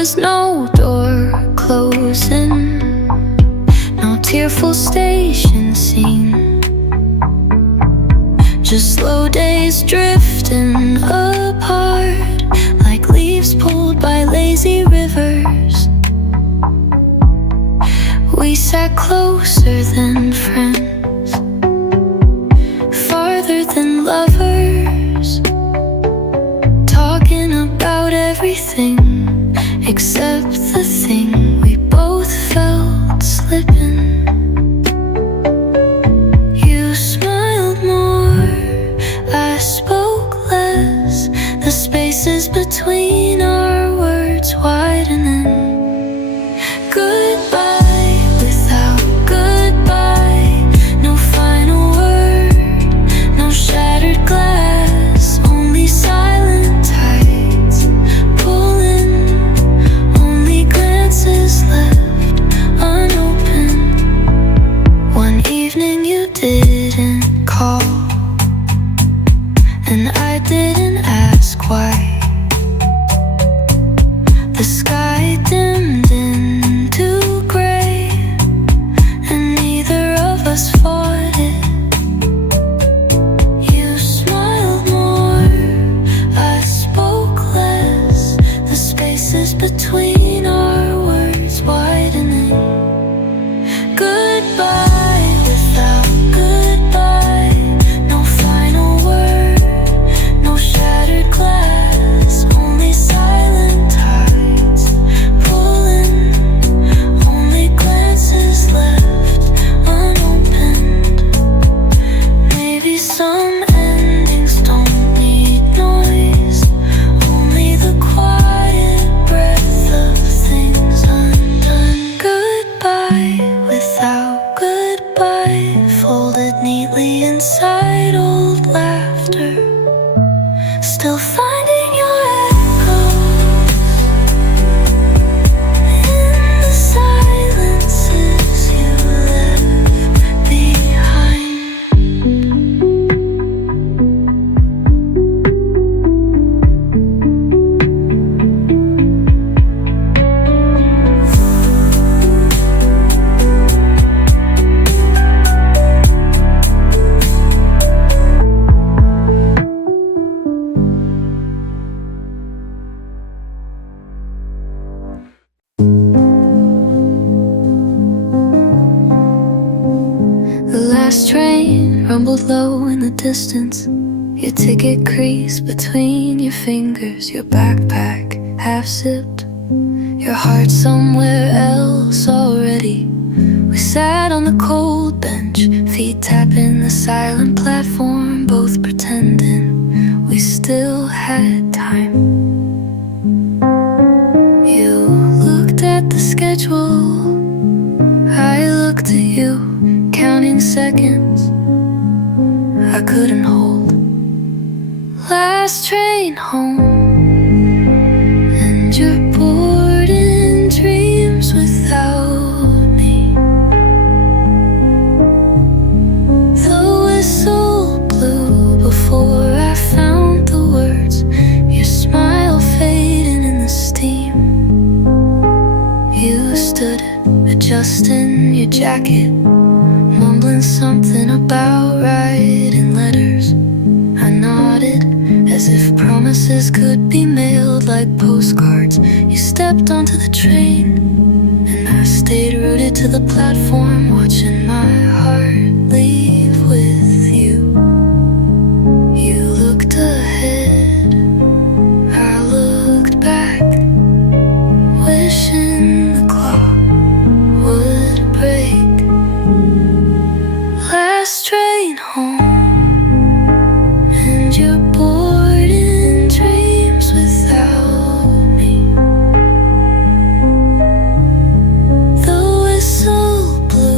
was no door closing, no tearful station scene, just slow days drifting apart like leaves pulled by lazy rivers. We sat closer than friends, farther than lovers, talking about everything except the thing we both felt slipping. You smiled more, I spoke less, the spaces between our words widening. Goodbye without goodbye, no final word, no shattered glass, only silent tides pulling, only glances left unopened. One evening you didn't call, and I didn't ask why. The sky dimmed into gray, and neither of us fought it. You smiled more, I spoke less, the spaces between our words widening. Goodbye without goodbye, no final word, no shattered glass, only silent tides pulling, only glances left unopened. Maybe some endings don't need noise, only the quiet breath of things undone. Goodbye without goodbye, folded neatly inside old laughter, still finding your echoes in the silences you left behind. The last train rumbled low in the distance, your ticket creased between your fingers, your backpack half zipped, your heart somewhere else already. We sat on the cold bench, feet tapping the silent platform, both pretending we still had time. You looked at the schedule, I looked at you, counting seconds I couldn't hold. Last train home, and you're bored in dreams without me. The whistle blew before I found the words, your smile fading in the steam. You stood adjusting your jacket, mumbling something about writing letters. I nodded as if promises could be mailed like postcards. You stepped onto the train, and I stayed rooted to the platform, watching my heart leave with you. You looked ahead, I looked back, wishing the clock would break. Last train home, and you're bored in dreams without me. The whistle blew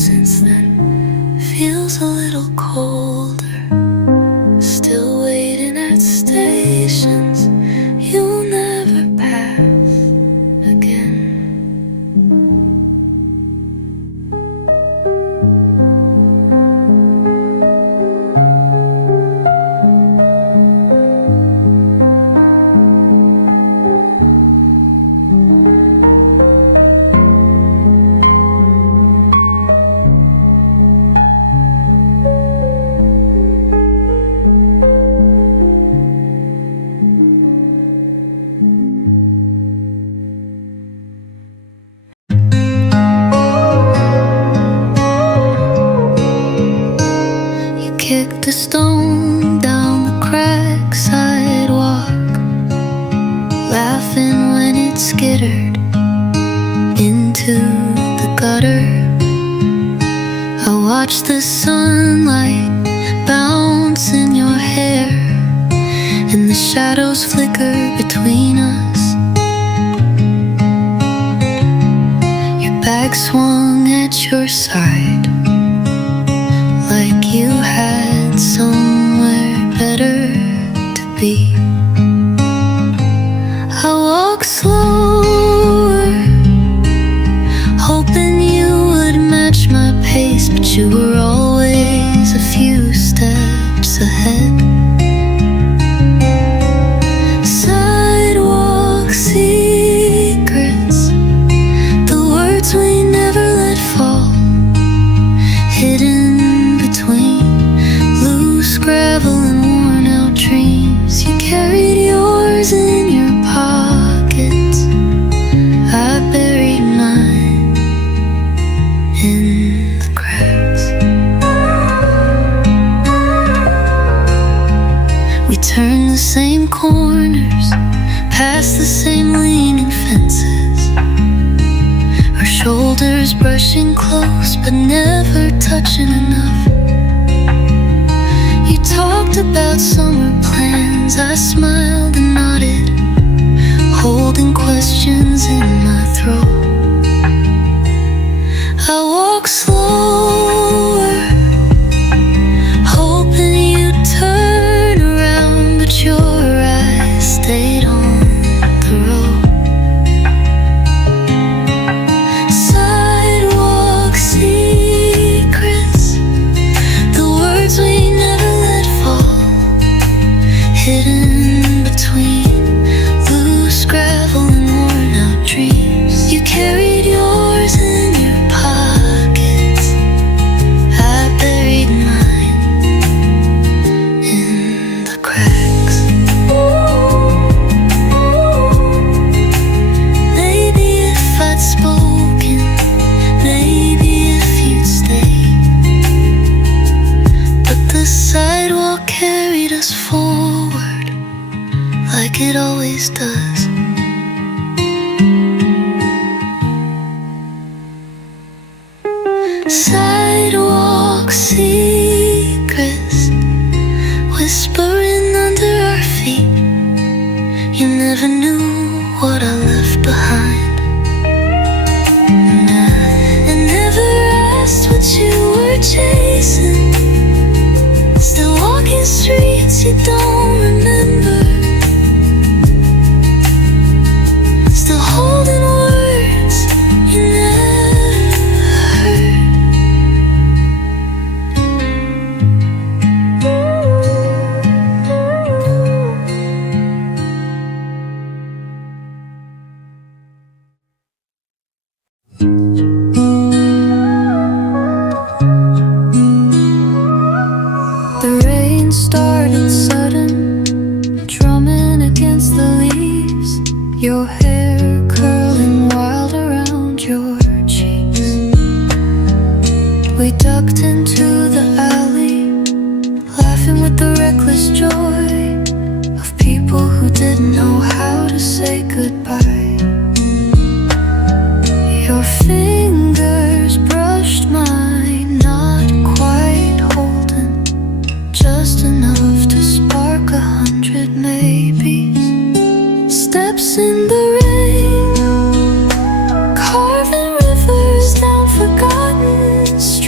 since then. Feels a little colder. Still waiting at stations you'll never pass again. Kicked a stone down the cracked sidewalk, laughing when it skittered into the gutter. I watched the sunlight bounce in your hair, and the shadows flicker between us. Your bag swung at your side, like you had somewhere better to be. I walked slower, hoping you would match my pace, but you were always a few steps ahead. Sidewalk secrets, the words we never let fall, hidden between loose gravel and worn out dreams. You carried yours in your pockets, I buried mine in the cracks. We turned the same corners, past the same leaning fences, our shoulders brushing close but never touching enough. You talked about summer plans, I smiled and nodded, holding questions in my throat. I walked slower, hoping you'd turn around, but your eyes stayed on the road. Sidewalk secrets, the words we never let fall, hidden between loose gravel and worn out dreams. You carried yours in your pockets, I buried mine in the cracks. Maybe if I'd spoken, maybe if you'd stayed, but the sidewalk carried us forward like it always does. Sidewalk secrets, whispering under our feet. You never knew what I left behind, and never asked what you were chasing. Still walking streets you don't remember, still holding words you never heard. The rain started sudden, drumming against the leaves, your hair curling wild around your cheeks. We ducked into the alley, laughing with the reckless joy of people who didn't know how to say goodbye. Your fingers brushed mine, not quite holding, just enough to spark 100 maybes. Steps in the rain, carving rivers down forgotten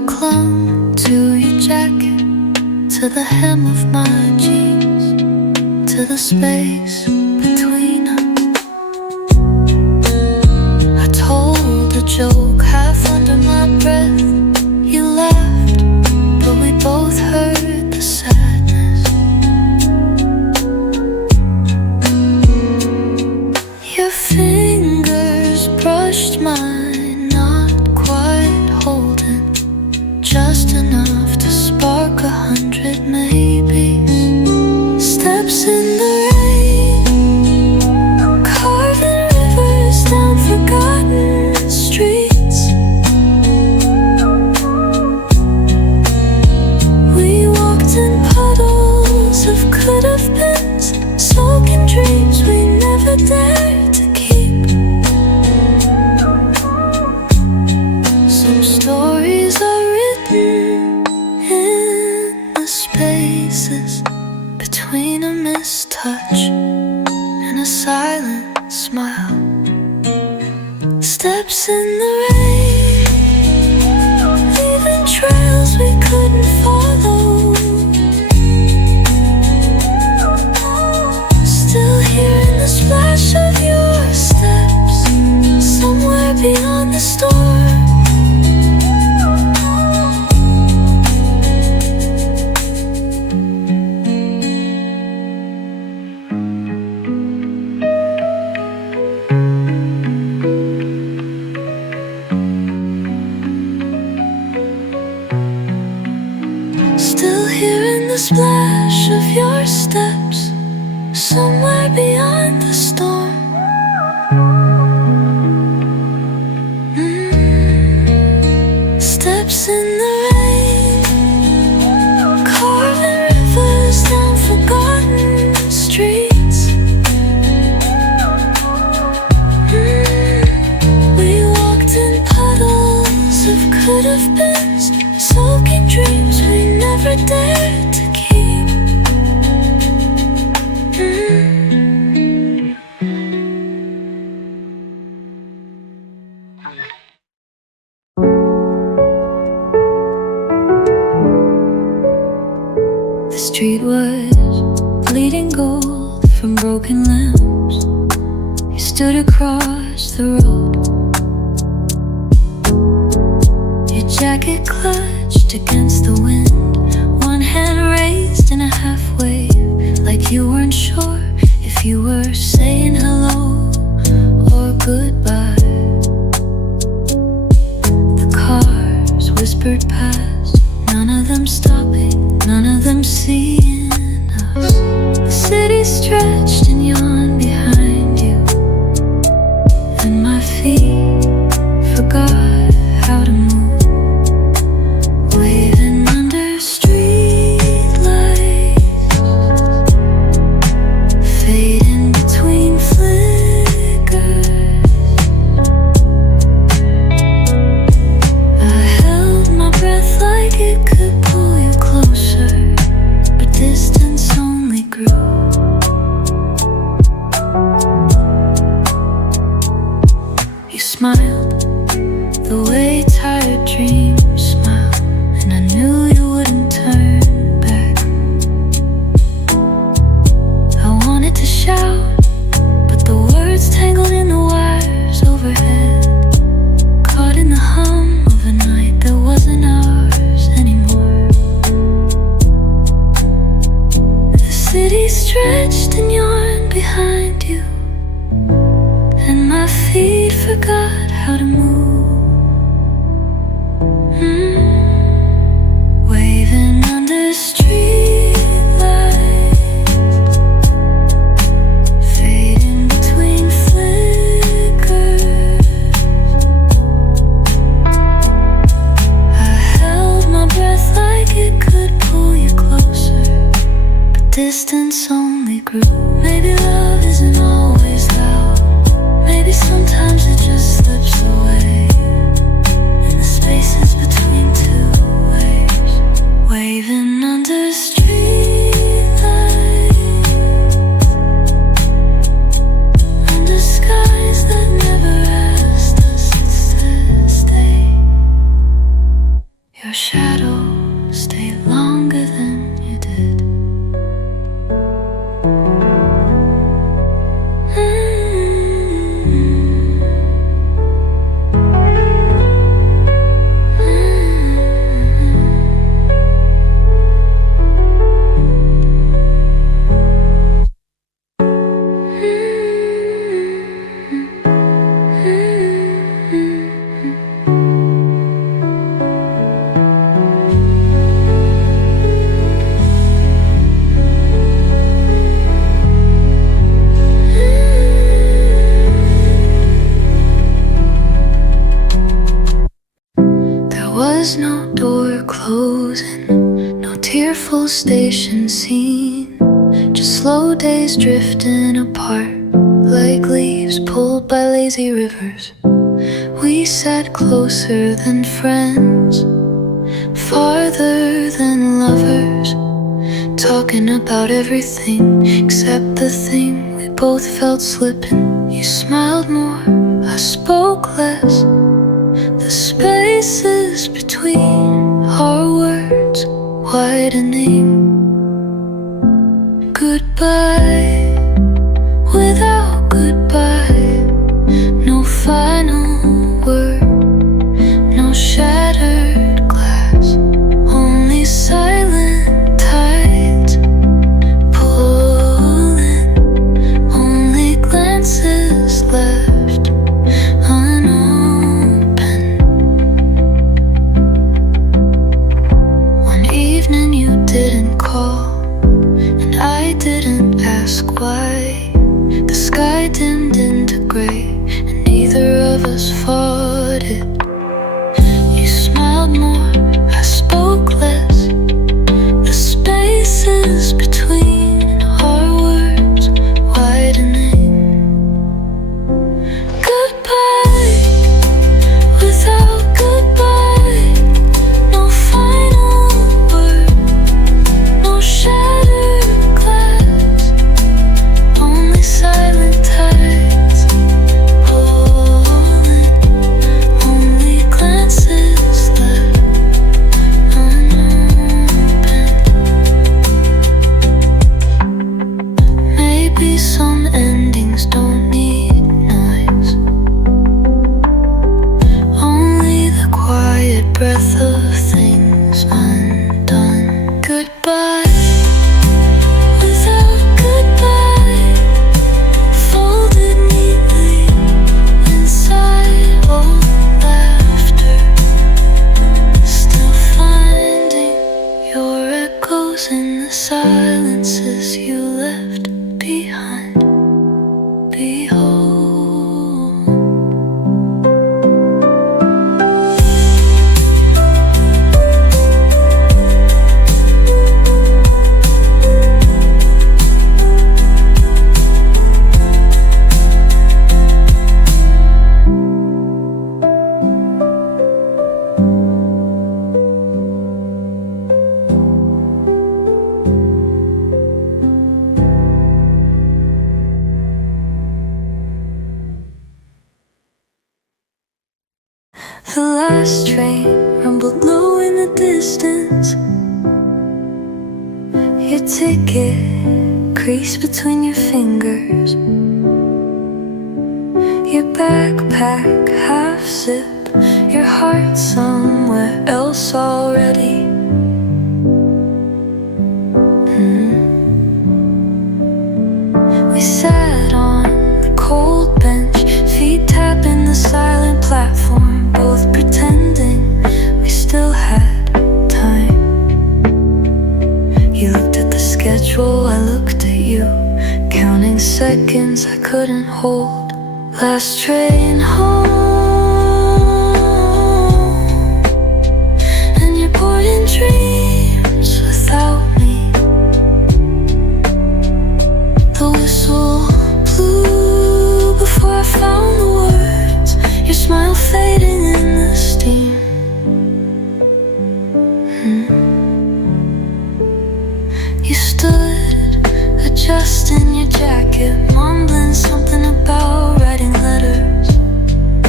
clung to your jacket, to the hem of my jeans, to the space between us. I told a joke half under my breath. You laughed, but we both heard the sadness. Your fingers brushed mine, not quite holding, just enough to spark 100 maybes. Steps in the rain, carving rivers down forgotten streets. We walked in puddles of could-have-beens, soaking dreams we never dared to keep. Some stories are written in the spaces between a missed touch and a silent smile. Steps in the rain, leaving trails we couldn't follow. Still hearing the splash of your steps somewhere beyond the storm. Still hearing the splash of your steps somewhere beyond the storm. Steps in the rain, carving rivers down forgotten streets. We walked in puddles of could-have-beens, soaking dreams we never dared to keep. The street was bleeding gold from broken lamps. You stood across the road, your jacket clutched against the wind, one hand raised in a half wave, like you weren't sure if you were saying hello or goodbye. The cars whispered past, none of them stopping, none of them seeing us. The city stretched and yawned behind you, and my feet forgot how to move. Waving under streetlights, fading between flickers. I held my breath like it could pull you closer, but distance only grew. You smiled the way tired dreams smile, and I knew you wouldn't turn back. I wanted to shout, but the words tangled in the wires overhead, caught in the hum of a night that wasn't ours anymore. The city stretched and yawned behind you, and my feet forgot how to move. Waving under streetlights, fading between flickers. I held my breath like it could pull you closer, but distance only grew. Maybe love isn't always loud, maybe sometimes it just slips away in the spaces between two waves. Waving under streetlights, under skies that never asked us to stay. Your your shadow stay longer than you did. Was no door closing, no tearful station scene, just slow days drifting apart like leaves pulled by lazy rivers. We sat closer than friends, farther than lovers, talking about everything except the thing we both felt slipping. You smiled more, I spoke less. The spaces between our words widening. Goodbye without goodbye. No final word, no shattered glass, only silent tides pulling, only glances left unopened. One evening you didn't call, and I didn't ask why. The sky dimmed into gray, and neither of us fought it. You smiled more, I spoke less. The spaces between our words widening. Goodbye without goodbye. No final word, no shattered glass, only silent tides pulling, only glances left unopened. Maybe some endings don't need noise, only the quiet breath of things undone. Goodbye without goodbye, folded neatly inside old laughter, still finding your echoes in the silences you left behind. Behold. The last train rumbled low in the distance. Your ticket creased between your fingers. Your backpack half zip, your heart somewhere else already. We sat on the cold bench, feet tapping the silent platform, both pretending we still had time. You looked at the schedule, I looked at you, counting seconds I couldn't hold. Last train home, and you're boarding dreams without me. The whistle blew before I found the words, your smile fading in the steam. You stood adjusting your jacket, mumbling something about writing letters.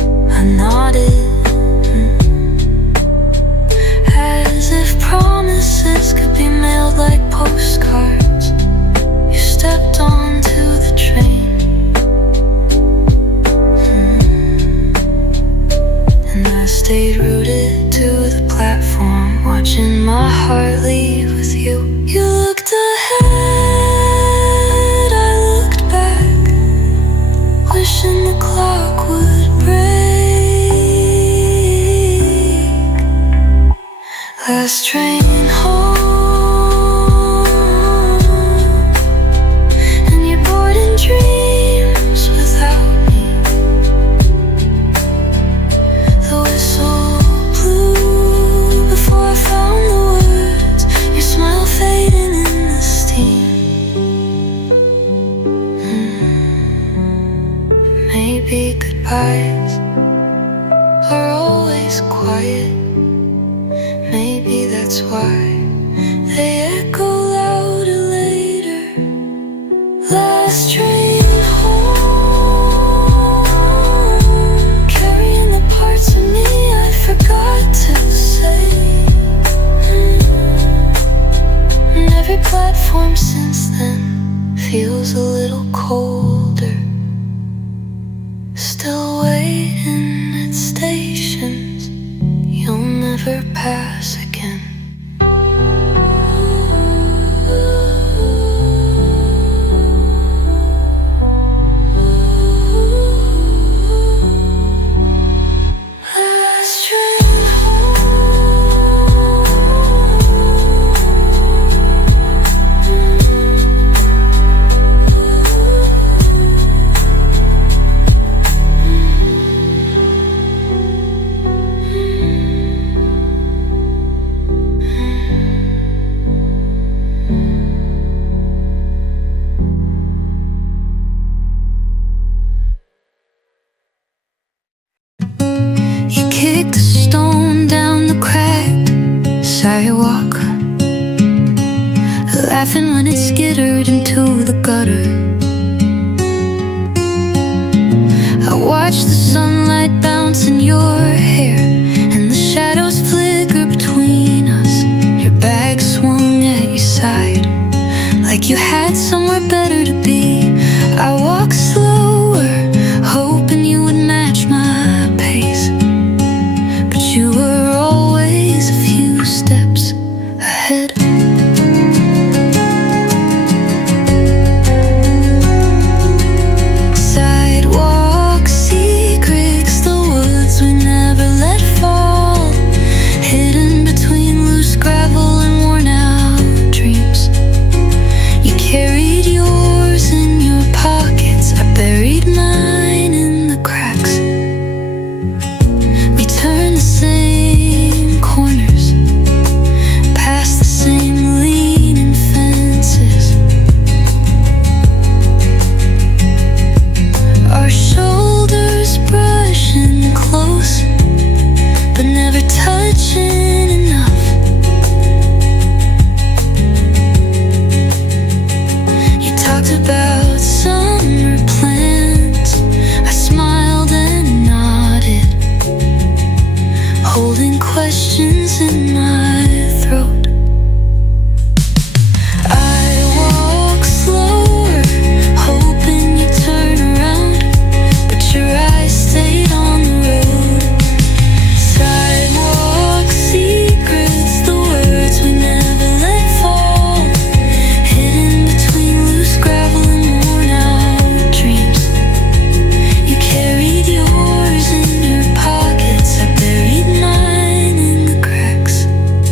stayed rooted to the platform, watching my heart leave with you. You looked ahead, I looked back, wishing the clock would break. Last train home, and you're bored in dreams without me. The whistle blew before I found the words, your smile fading in the steam. Maybe goodbyes are always quiet. Maybe that's why they echo louder later. Last train home, carrying the parts of me I forgot to say. And every platform since then feels a little colder. Still waiting at stations you'll never pass again. Last train You kicked a stone down the cracked sidewalk, laughing when it skittered into the gutter. I watched the sunlight bounce in your hair, and the shadows flicker between us. Your bag swung at your side, like you had somewhere better to be. I walked slower, hoping you would match my pace, but you were always a few steps ahead. Sidewalk secrets, the woods we never let fall, hidden between loose gravel and worn out dreams. You carried yours in your pockets, I buried mine in the cracks. We turned the same corners, past the same leaning fences. Our shoulders brushing close, but never touching enough. You talked about summer plans, I smiled and nodded, holding questions in my throat. I walk slower, hoping you turn around, but your eyes stayed on the road. Sidewalk secrets, the words we never let fall, hidden between loose gravel and worn out dreams. You carried yours in your pockets, I buried mine in the cracks.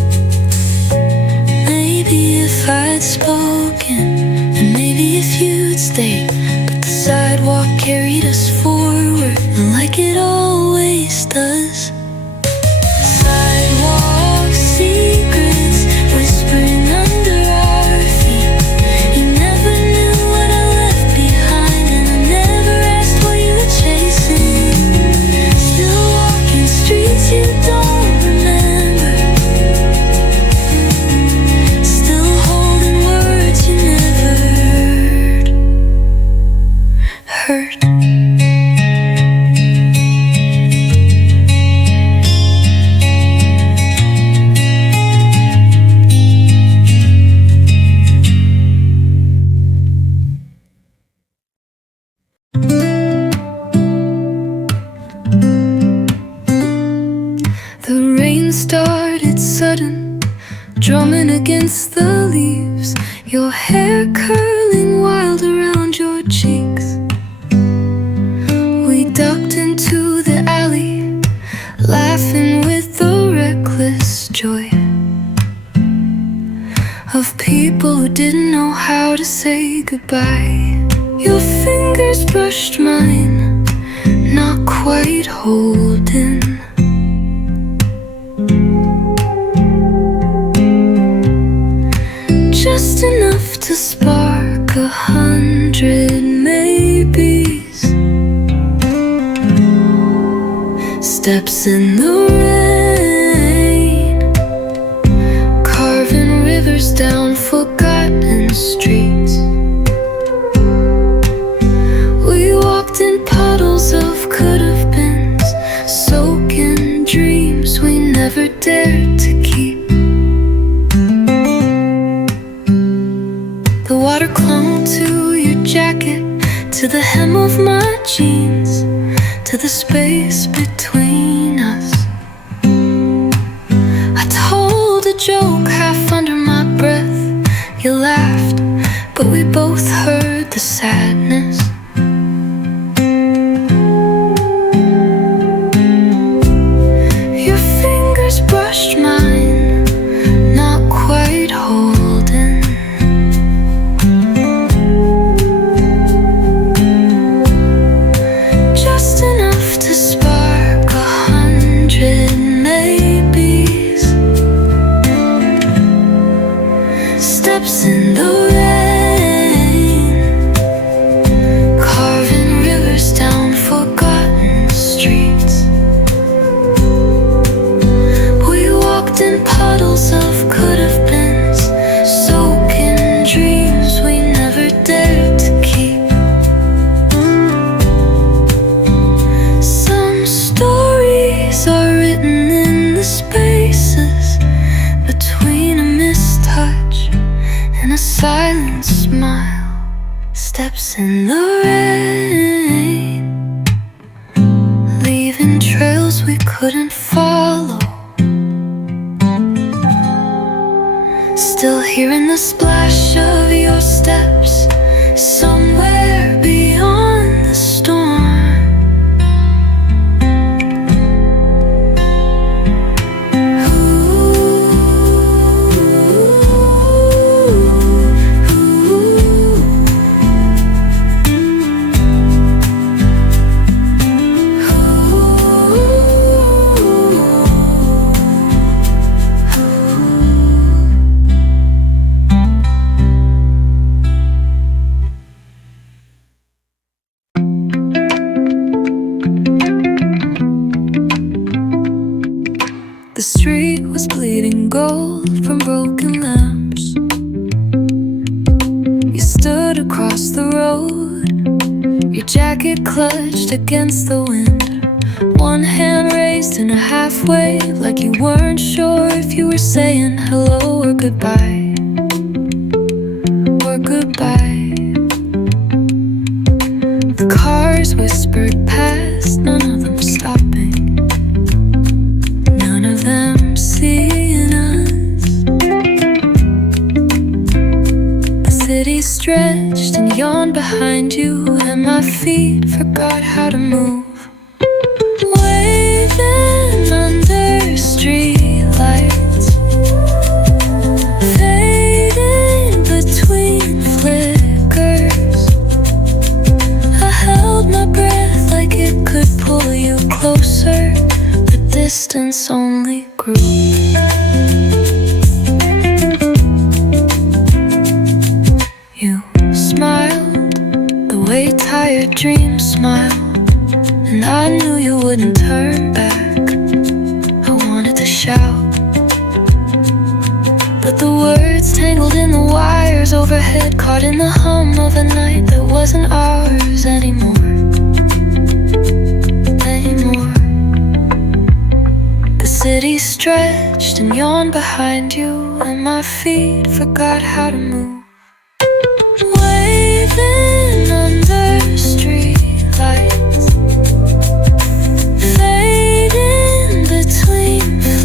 The rain started sudden, drumming against the leaves, your hair curling wild around your cheeks. We ducked into the alley, laughing with the reckless joy of people who didn't know how to say goodbye. Your fingers brushed mine, not quite holding. Just enough to spark 100 maybes. Steps in the rain, carving rivers down forgotten streets. We walked in puddles of could-have beens, soaking dreams we never dared to keep. The water clung to your jacket, to the hem of my jeans, to the space between us. I told a joke half under my breath. You laughed, but we both heard the sadness. Your fingers brushed mine, not quite holding. Just enough to spark 100 maybes. Steps in the rain, carving rivers down forgotten streets. We walked in puddles of could-have beens, soaking dreams we never dared to keep. Some stories are written in the spaces between a mistouch and a silent smile. Steps in the rain, leaving trails we couldn't follow. Still hearing the splash of your steps somewhere beyond the storm. The street was bleeding gold from broken lamps. You stood across the road, your jacket clutched against the wind. One hand raised in a half wave, like you weren't sure if you were saying hello or goodbye. Or goodbye. The cars whispered past, none of them stopping. None of them seeing us. The city stretched and yawned behind you, and my feet forgot how to move. Waving under streetlights, fading between flickers. I held my breath like it could pull you closer. The distance only grew. You smiled the way tired dreams smile, and I knew you wouldn't turn back. I wanted to shout, but the words tangled in the wires overhead, caught in the hum of a night that wasn't ours anymore. The city stretched and yawned behind you, and my feet forgot how to move. Waving under streetlights, fading between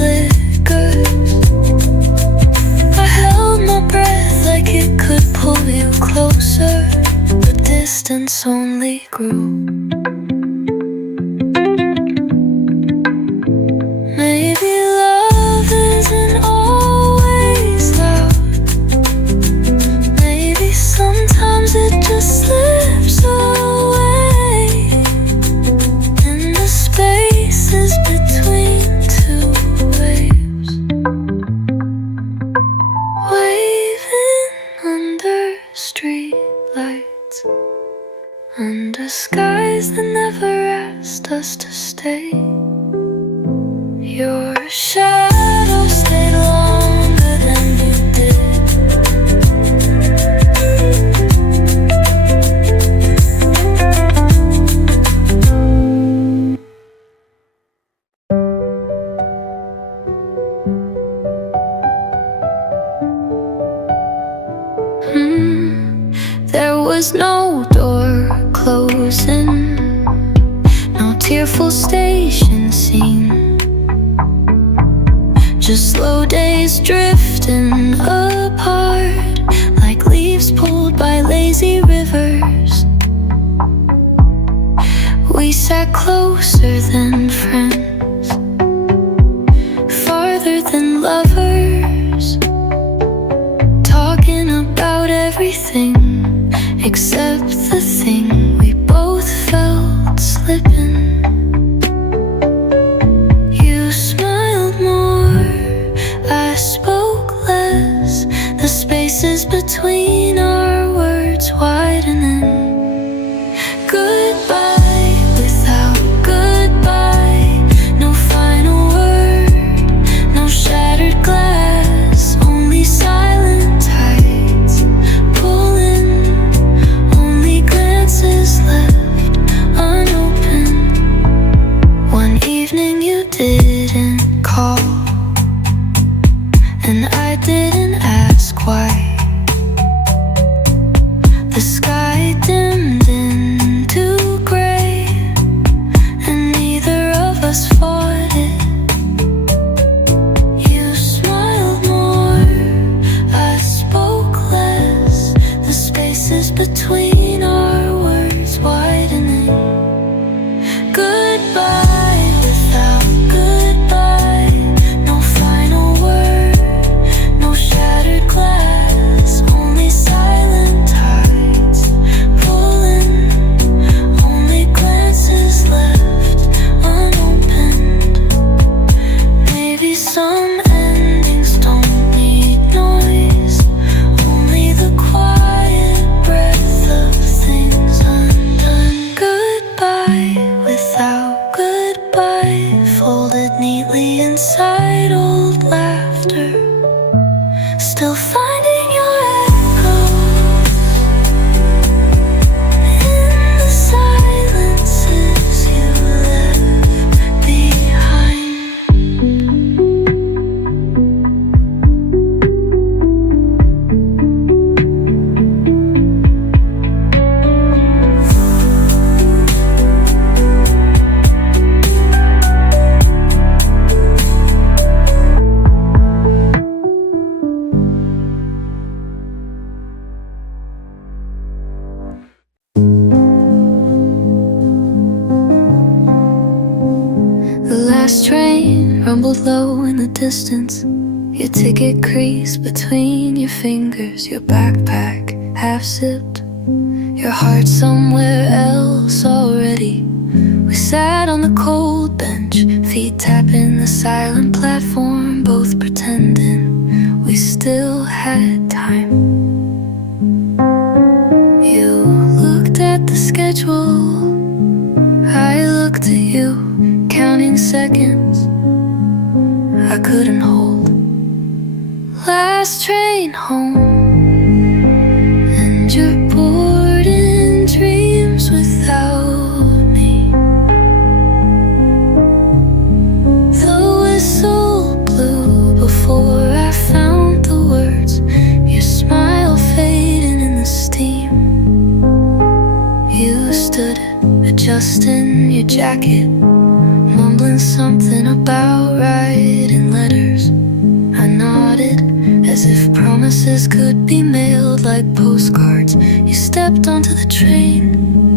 silence only grew. Maybe love isn't always loud. Maybe sometimes it just slips away in the spaces between two waves, waving under streetlights, under skies that never asked us to stay. Your shadow stayed longer than you did. There was no door closing, no tearful station scene, just slow days drifting apart, like leaves pulled by lazy rivers. We sat closer than friends, farther than lovers, talking about everything except the thing we both felt slipping. You smiled more, I spoke less, the spaces between our words widening. Goodbye without goodbye, no final word, no shattered glass, only silent tides pulling, only glances left unopened. One evening you didn't call, and I didn't ask why. The sky dimmed into gray, and neither of us fought it. You smiled more, I spoke less, the spaces between our words widening. Goodbye without goodbye, no final word, no shattered glass, only silent tides pulling, only glances left unopened. Maybe some endings don't need noise, only the quiet breath of things undone. Goodbye without goodbye, folded neatly inside old laughter, still finding your echoes in the silences you left behind. The last train rumbled low in the distance, your ticket creased between your fingers, your backpack half zipped, your heart somewhere else already. We sat on the cold bench, feet tapping the silent platform, both pretending we still had time. You looked at the schedule, I looked at you, counting seconds I couldn't hold. Last train home, and you're bored in dreams without me. The whistle blew before I found the words, your smile fading in the steam. You stood adjusting your jacket, mumbling something about writing letters. I nodded, as if promises could be mailed like postcards. You stepped onto the train,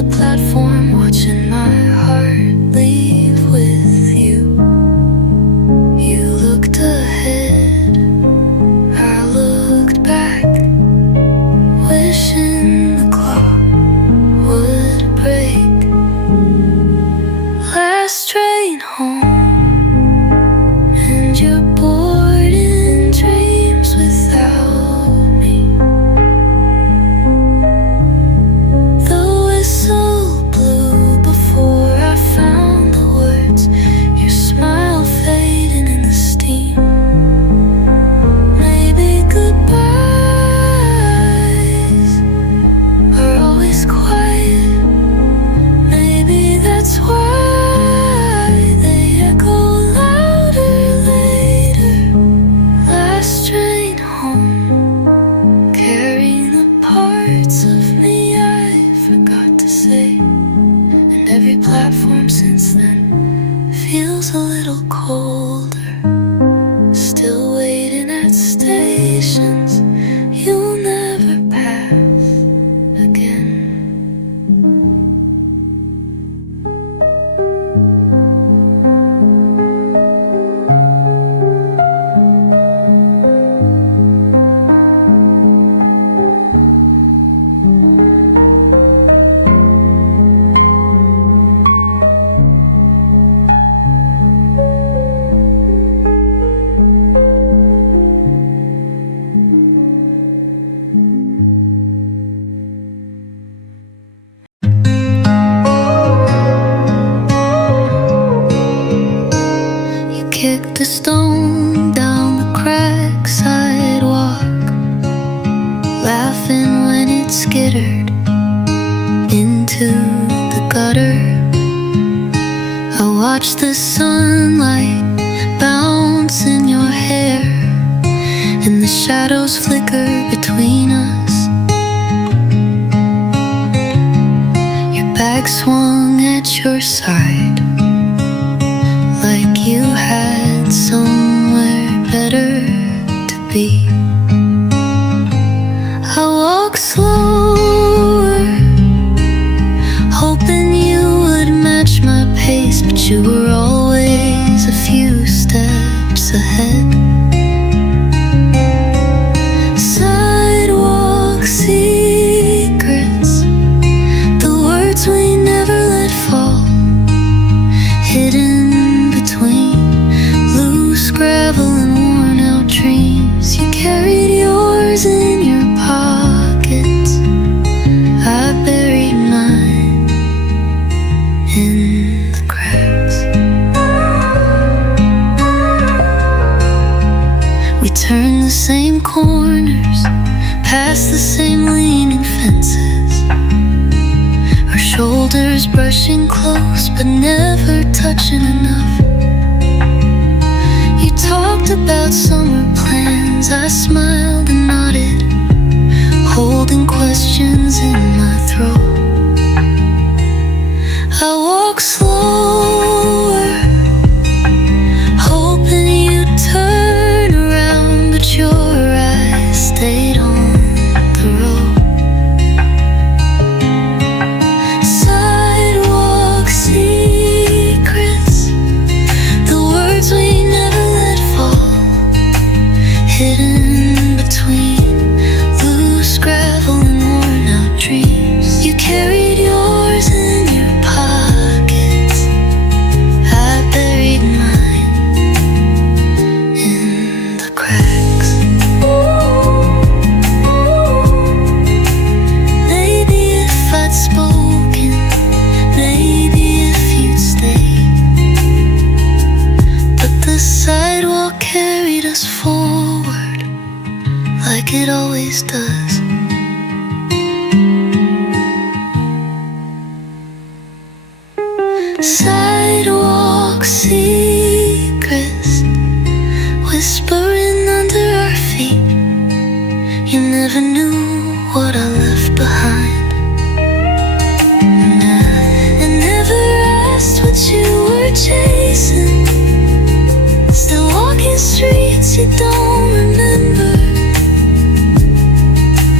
the platform, watching my heart leave with you. You looked ahead, I looked back, wishing the clock would break. Last train home, and you're bored in dreams without me. The whistle blew before I found the words, your smile fading in the steam. Maybe goodbyes are always quiet. Maybe that's why every platform since then feels a little colder. Still waiting at stations you'll never pass again. Kicked a stone down the cracked sidewalk, laughing when it skittered into the gutter. I watched the sunlight bounce in your hair, and the shadows flicker between us. Your bag swung at your side, like you had somewhere better to be. I walked slower, hoping you would match my pace, but you were always a few steps ahead. Sidewalk secrets, the words we never let fall, hidden gravel and worn out dreams. You carried yours in your pockets, I buried mine in the cracks. We turned the same corners, past the same leaning fences, our shoulders brushing close but never touching enough. Talked about summer plans, I smiled and nodded, holding questions in my throat. I walked slower, hoping you'd turn around, but your eyes stayed on the road. Sidewalk secrets, the words we never hidden between loose gravel and worn out dreams. You carried yours in your pockets, I buried mine in the cracks. Maybe if I'd spoken, maybe if you'd stayed, but the sidewalk carried us forward like it always does. Sidewalk secrets, whispering under our feet. You never knew what I left behind, and I never asked what you were chasing. Still walking streets you don't remember.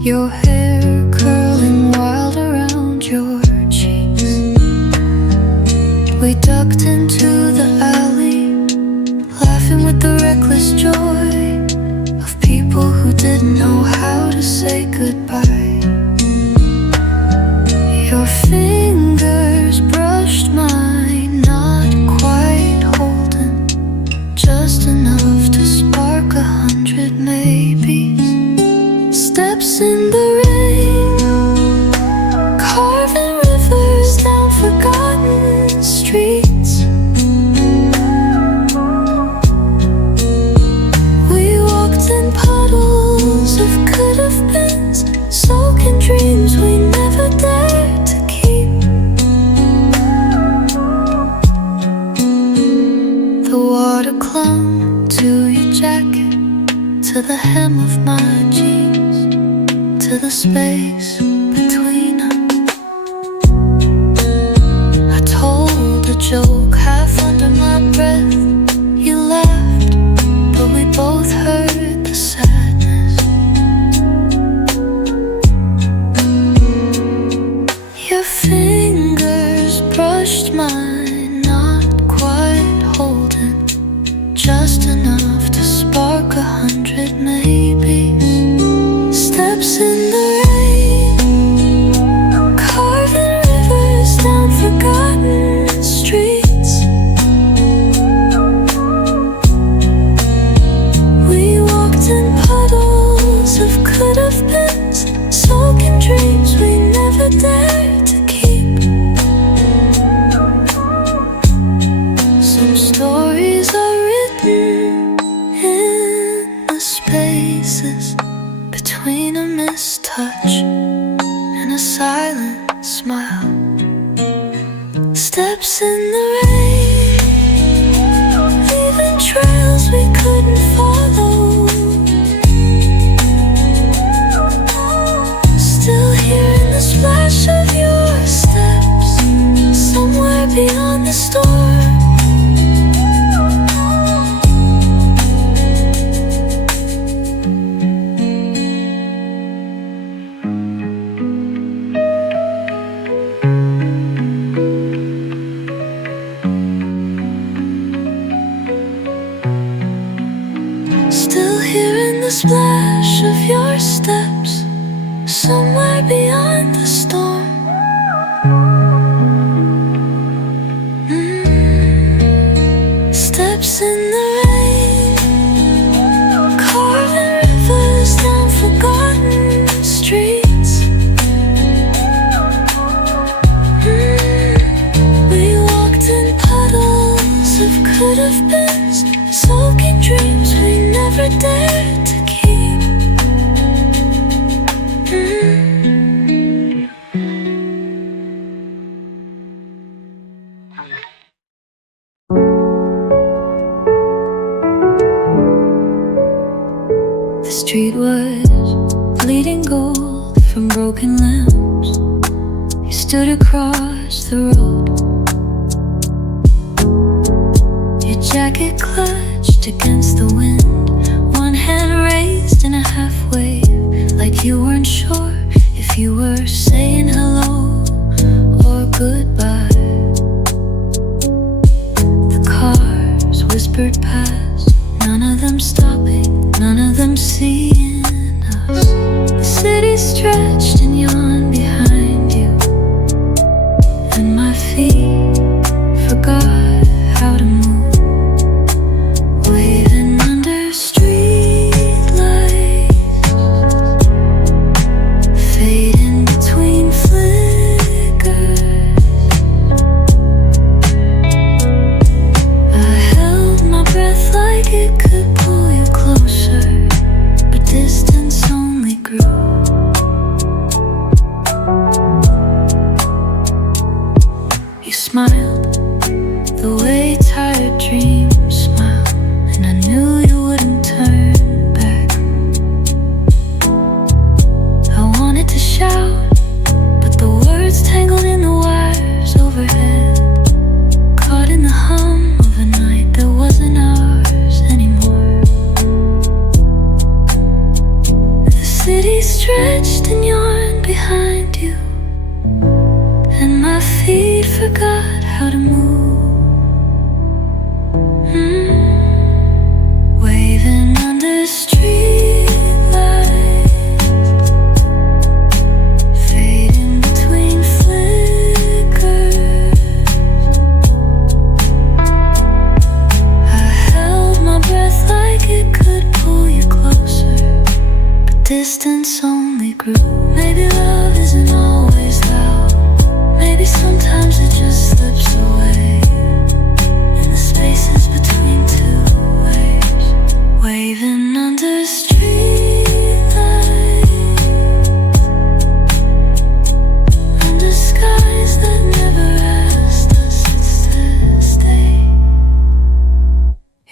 your hair curling wild around your cheeks. We ducked into the alley, laughing with the reckless joy of people who didn't know how to say goodbye. Your fingers brushed mine, not quite holding, just enough to spark 100 maybes. Steps in the rain, carving rivers down forgotten streets. We walked in puddles of could-have-beens, soaking dreams we never dared to keep. The water clung to your jacket, to the hem of my jeans, to the space between us. I told a joke half under my breath. You laughed, but we both heard the sadness. Your fingers brushed mine, not quite holding, just enough to spark 100 maybes. Steps in the rain, carving rivers down forgotten streets. We walked in puddles of could-have-beens, soaking dreams we never dared to keep. Some stories are written in the spaces between a missed touch and a silent smile. Steps in the rain, leaving trails we couldn't follow. Still hearing the splash of your steps, somewhere beyond the storm. Still hearing the splash of your steps, somewhere beyond the storm. Steps in the rain, carving rivers down forgotten streets. We walked in puddles of could-have-beens, soaking dreams we never dared to keep. The street was bleeding gold from broken lamps. You stood across the road, your jacket clutched against the wind, one hand raised in a half wave, like you weren't sure if you were saying hello or goodbye. The cars whispered past, none of them stopping, none of them seeing us. The city stretched and yawned behind you, and my feet forgot how to move. Waving under streetlights, fading between flickers. I held my breath like it could pull you closer, but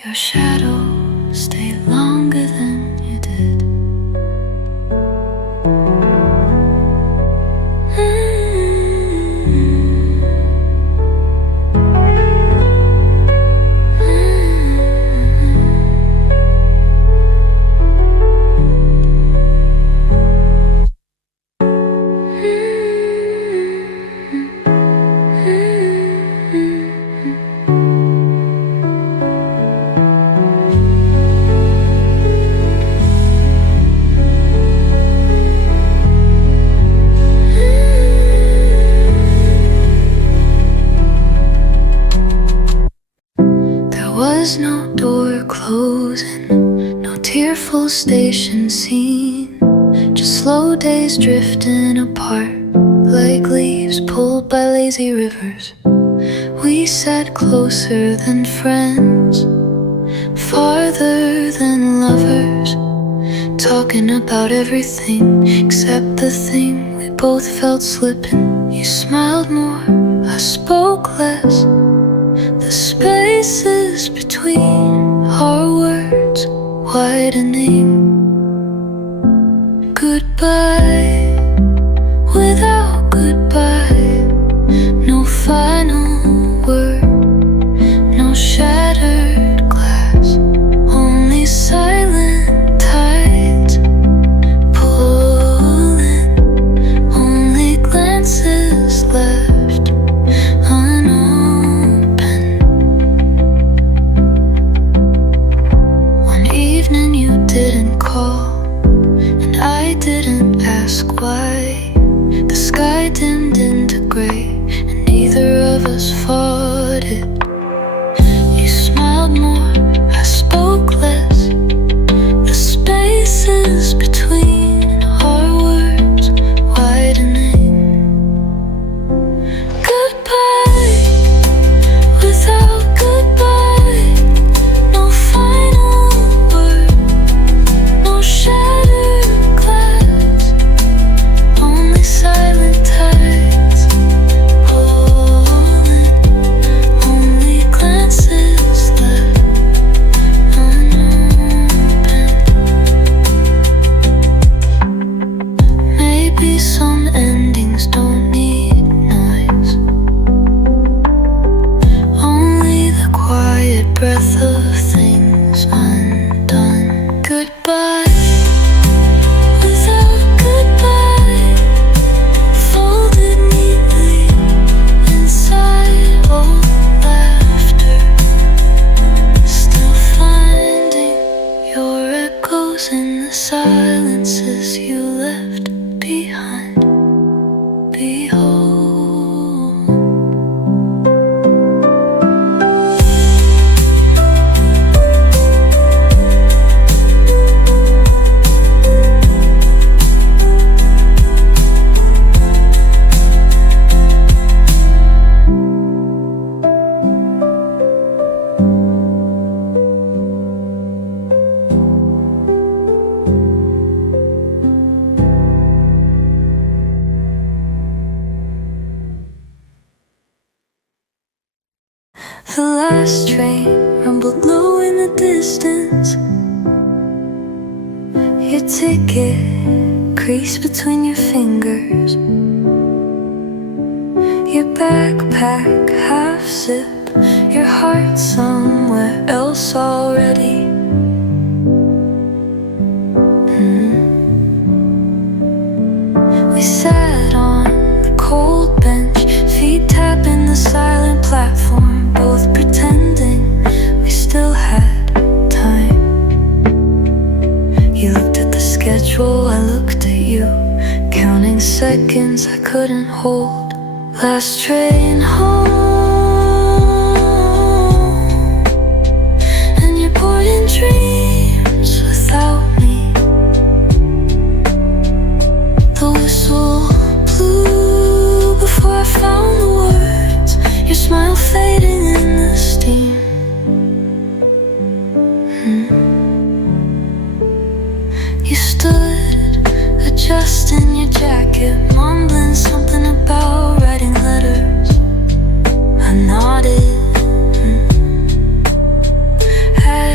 your shadow stay longer than you did. Was no door closing, no tearful station scene, just slow days drifting apart like leaves pulled by lazy rivers. We sat closer than friends, farther than lovers, talking about everything except the thing we both felt slipping. You smiled more, I spoke less. The spaces between our words widening. Goodbye without goodbye. No final word, no shattered glass, only silent tides pulling, only glances left unopened. Didn't call, and I didn't ask why. The sky dimmed into gray, and neither of us fought it. You smiled more, I spoke less. The spaces between our words widening. Goodbye without goodbye. No final word, shattered glass, only silent tides pulling, only glances left unopened. Maybe some endings don't need noise, only the quiet breath of things undone. Goodbye without goodbye, folded neatly inside old laughter, still finding your echoes in the silences you left behind. Behold. The last train rumbled low in the distance. Your ticket creased between your fingers. Your backpack half zip, your heart somewhere else already. We sat on the cold bench, feet tapping the silent platform, both pretending we still had time. You looked at the schedule, I looked at you, counting seconds I couldn't hold. Last train home, and you're bored in dreams without me. The whistle blew before I found the words, your smile fading in the steam. You stood adjusting your jacket, mumbling something about writing letters. I nodded,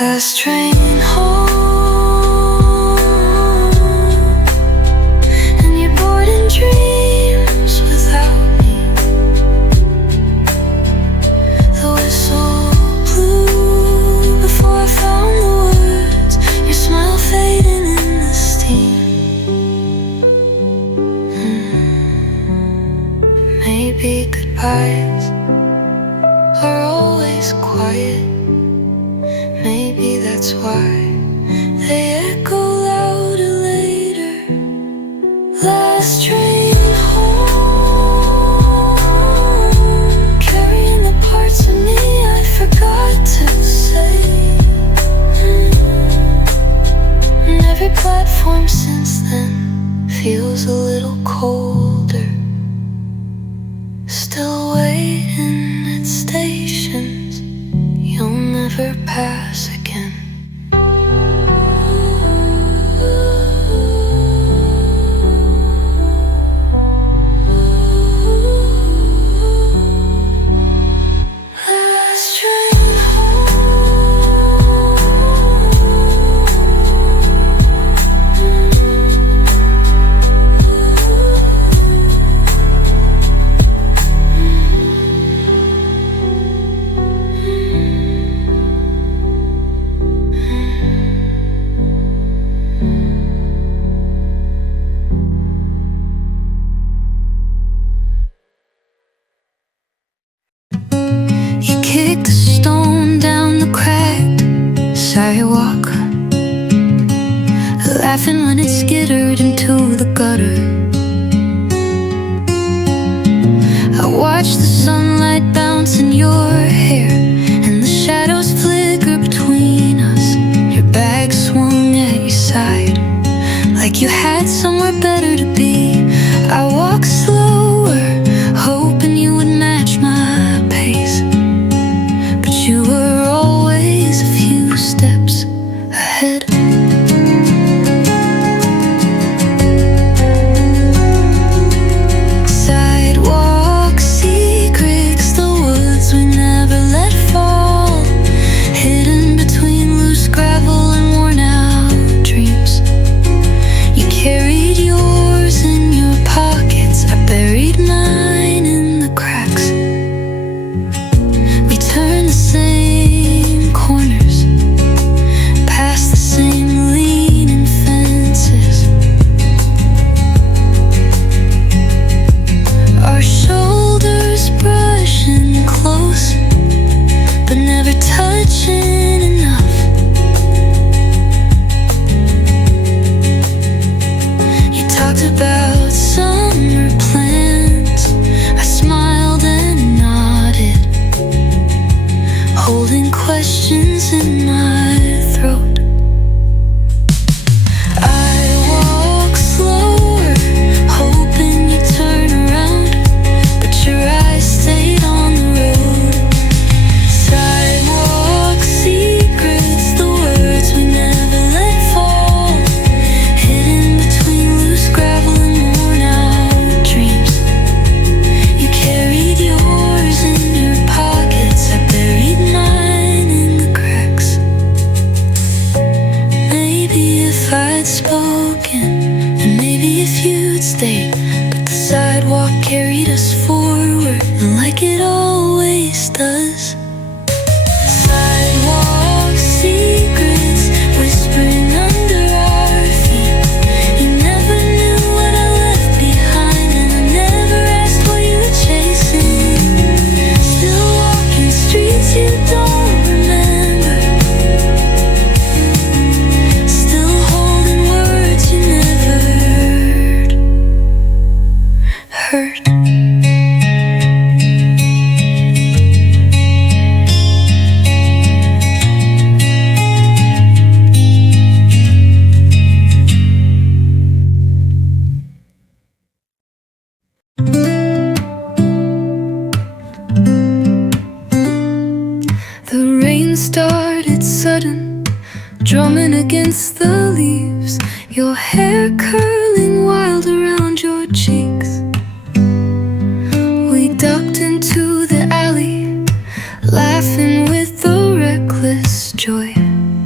Last train home, and you're bored in dreams without me. The whistle blew before I found the words, your smile fading in the steam. Maybe goodbyes are always quiet. Maybe that's why they echo louder later. Last train home, carrying the parts of me I forgot to say. And every platform since then feels a little colder. Still waiting at stations you'll never pass again. Last train kicked a stone down the cracked sidewalk, laughing when it skittered into the gutter. I watched the sunlight bounce in your hair, and the shadows flicker between us. Your bag swung at your side, like you had somewhere better to be. I walked slower, hoping you would match my pace. You were always a few steps ahead. Sidewalk secrets, the words we never let fall, hidden between loose gravel and worn out dreams. You carried yours in your pockets, I buried mine in the cracks. We turned the same corners, past the same leaning fences. Our shoulders brushing close, but never touching enough. You talked about summer plans, I smiled and nodded, holding questions in my throat. I walk slower, hoping you turn around, but your eyes stayed on the road. Sidewalk secrets, the words we never let fall, hidden between loose gravel and worn out dreams. You carried yours in your pockets, I buried mine in the cracks. Maybe if I'd spoken, and maybe if you'd stayed, but the sidewalk carried us forward, and like it always does. Sidewalk secrets, whispering under our feet. You never knew what I left behind, and I never asked what you were chasing. Still walking streets you don't remember, still holding words you never heard. The rain started sudden, drumming against the leaves, your hair curling wild around your cheeks. We ducked into the alley, laughing with the reckless joy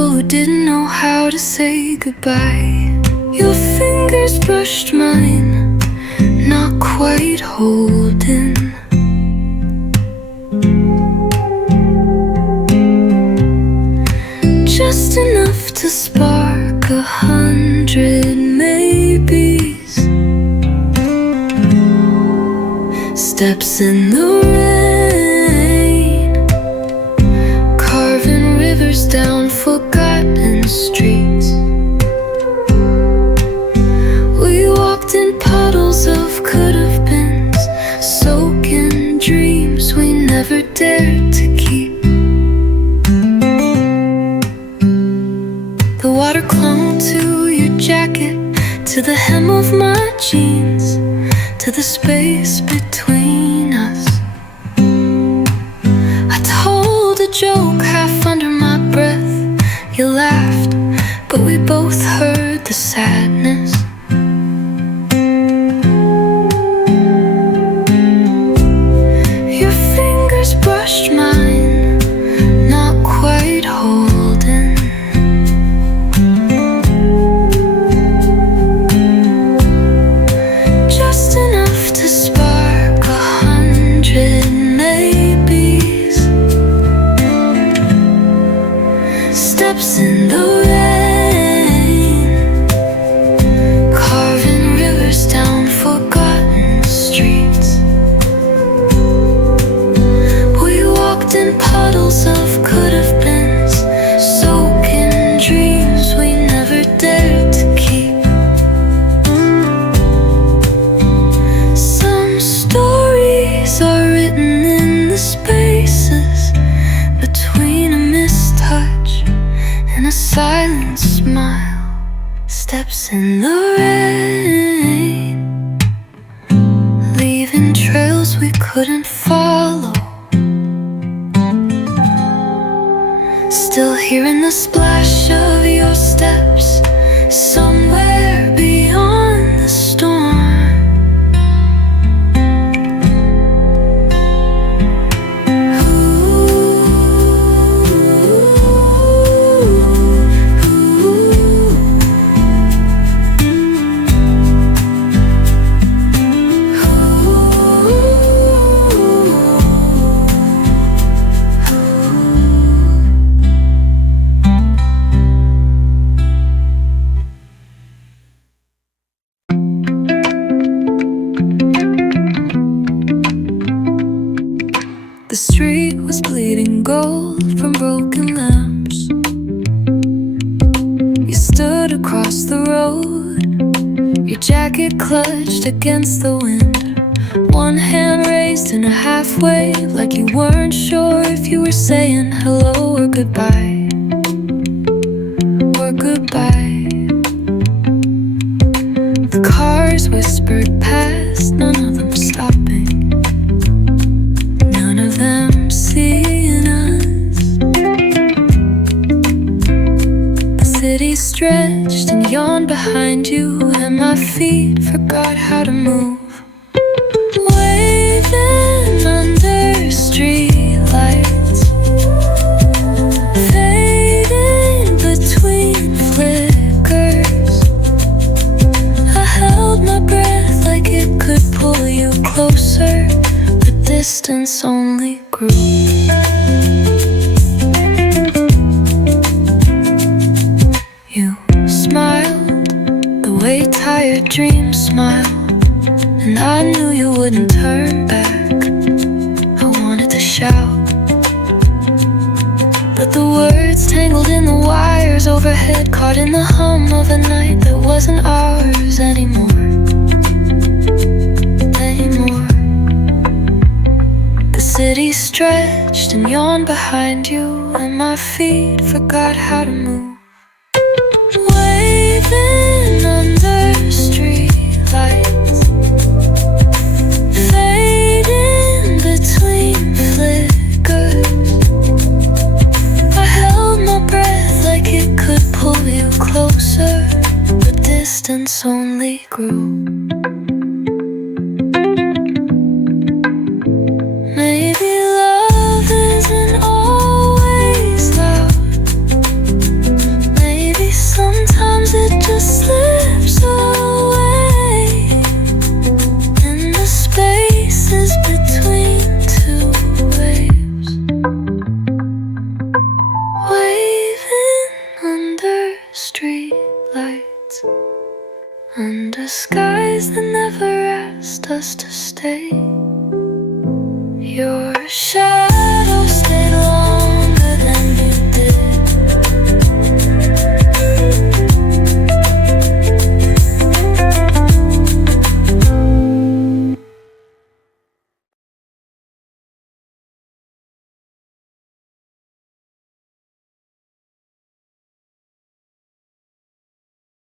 people who didn't know how to say goodbye. Your fingers brushed mine, not quite holding. Just enough to spark 100 maybes. Steps in the rain, carving rivers down forgotten streets. We walked in puddles of could-have beens, soaking dreams we never dared to keep. The water clung to your jacket, to the hem of my jeans, to the space between us. I told a joke half under my breath. You laughed, but we both heard the sadness. Your fingers brushed mine, not quite holding. Just enough to spark 100 maybes. Steps in the rain, carving rivers down forgotten streets. We walked in puddles of could-have beens, soaking dreams we never dared to keep. Some stories are written in the spaces between a mistouch and a silent smile. Steps in the rain, leaving trails we couldn't follow. Still hearing the splash of your steps somewhere beyond the storm. The street was bleeding gold from broken lamps. You stood across the road, your jacket clutched against the wind. One hand raised in a half wave, like you weren't sure if you were saying hello or goodbye. Or goodbye. The cars whispered past, none of them stopping, none of them seeing us. The city stretched and yawned behind you, and my feet forgot how to move. Waving under streetlights, fading between flickers. I held my breath like it could pull you closer. The distance only grew. You smiled the way tired dreams smile, and I knew you wouldn't turn back. I wanted to shout, but the words tangled in the wires overhead, caught in the hum of a night that wasn't ours anymore. The city stretched and yawned behind you, and my feet forgot how to move. Waving under streetlights, fading between flickers. I held my breath like it could pull you closer. The distance only grew. Maybe love isn't always loud. eyes that never asked us to stay. Your shadow